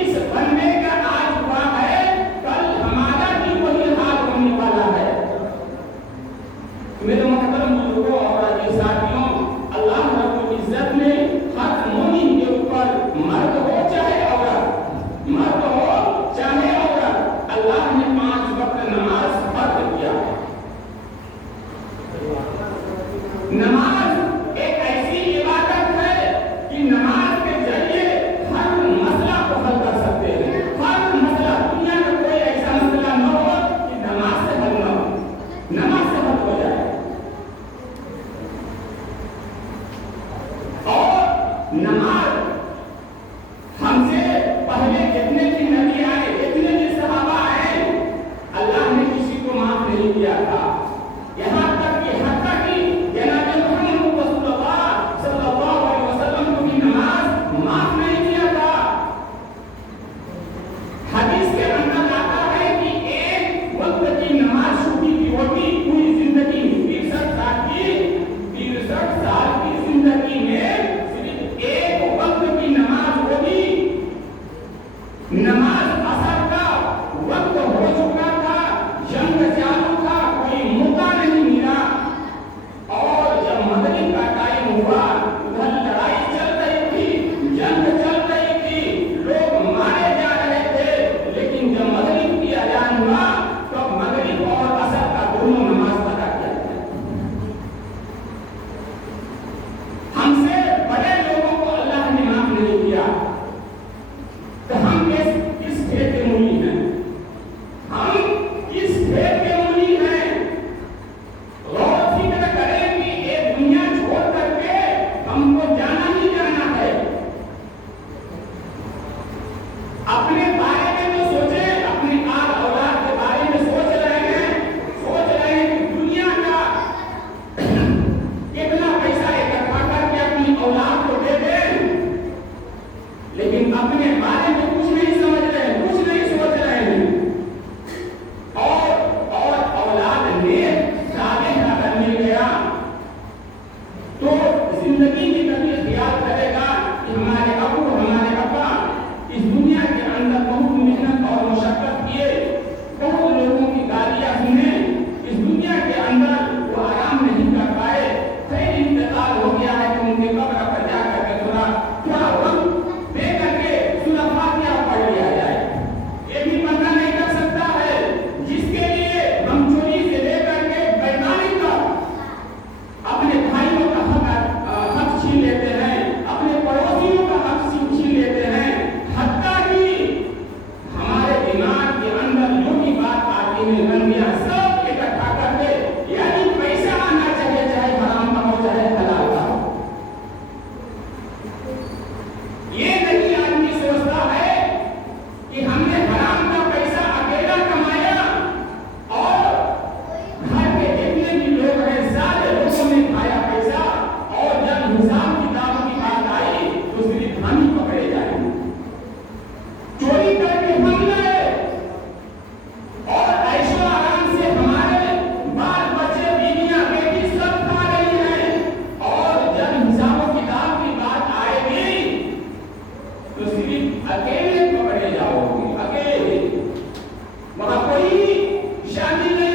اس بننے کا آج ہوا ہے، کل ہمارا بھی وہی حال ہونے والا ہے۔ میرے محترم بزرگوں اور عزیز ساتھیوں، اللہ رب العزت نے ہر مومن کے اوپر، مرد ہو چاہے عورت، مرد ہو چاہے عورت، اللہ نے 5 وقت نماز فرض کیا ہے۔ نماز ایک ایسی عبادت ہے کہ نماز کے ذریعے ہر مسئلہ کو حل کر سکتے ہیں۔ ہر مسئلہ، دنیا میں کوئی ایسا مسئلہ نہ ہو کہ نماز سے حل نہ ہو، نماز سے حل ہو جائے۔ اور نماز ہم سے پہلے جتنے بھی نبی آئے، جتنے بھی صحابہ آئے، اللہ نے کسی کو معاف نہیں کیا تھا، یہاں تک کہ حتیٰ کہ جناب محمد رسول اللہ صلی اللہ علیہ وسلم کو بھی نماز معاف نہیں کیا تھا۔ حدیث کے اندر آتا ہے کہ ایک وقت کی نماز چھوٹی کی ہوتی پوری زندگی میں، 63 سال کی زندگی میں صرف ایک وقت کی نماز ہوگی۔ نماز اثر کا وقت ہو چکا تھا، جنگ چالو تھا، کوئی موقع نہیں ملا، اور جب مغرب کا ٹائم ہوا، ادھر لڑائی چل رہی تھی، جنگ چل رہی تھی، لوگ مارے جا رہے تھے، لیکن جب مغرب کی اذان ہوا تو مغرب اور عصر کا دونوں نماز ادا کیا گیا۔ ہم سے بڑے لوگوں کو اللہ نے معاف نہیں کیا، تو ہم کس کھیل کے مولی ہیں؟ ہم کس کھیل کے مولی ہیں؟ غور فکر کریں کہ یہ دنیا چھوڑ کر کے ہم کو جانا ہی جانا ہے۔ اپنے بارے میں تو سوچیں، اپنے آل اولاد کے بارے میں سوچ رہے ہیں کہ دنیا کا کتنا پیسہ اکٹھا کر کے اپنی اولاد کو دے دیں، لیکن اپنے بارے میں کچھ نہیں سمجھ رہے ہیں، کچھ نہیں سوچ رہے ہیں۔ اور اولاد نیک صالح اگر مل گیا تو زندگی میں کبھی خیال کرے گا کہ ہمارے ابو، ہمارے ابا اس دنیا کے اندر بہت محنت اور مشقت کیے، بہت لوگوں کی گالیاں سنے، اس دنیا کے اندر وہ آرام نہیں کر پائے، خیر انتقال ہو گیا ہے تو ان کے قبر پر جا کر کے تھوڑا وقت دے کر کے سورہ فاتحہ پڑھ لیا جائے۔ یہ بھی بندہ نہیں کر سکتا ہے، جس کے لیے ہم چوری سے لے کر کے بیماری تک اپنے بھائیوں کا حق چھین لیتے ہیں، اپنے پڑوسیوں کا حق چھین لیتے ہیں، حتیٰ کہ ہمارے دماغ کے اندر جو بھی بات آتی ہے گندیاں سب اکٹھا کر کے، یعنی پیسہ آنا چاہیے، چاہے حرام کا ہو چاہے حلال کا ہو۔ یہ نہیں آدمی سوچتا ہے کہ ہم نے حرام کا پیسہ اکیلا کمایا اور گھر کے جتنے بھی لوگ ہیں سارے لوگوں نے کھایا پیسہ، اور جب حساب کتاب کی بات آئی تو صرف ہم ہی پکڑے جائیں گے۔ چوری کر کے ہم لائے اور عیش و آرام سے ہمارے بال بچے، بیویاں، بیٹی سب کھا رہی ہیں، اور جب حساب و کتاب کی بات آئے گی تو صرف اکیلے پکڑے جاؤ گے، اکیلے، وہاں کوئی شامل نہیں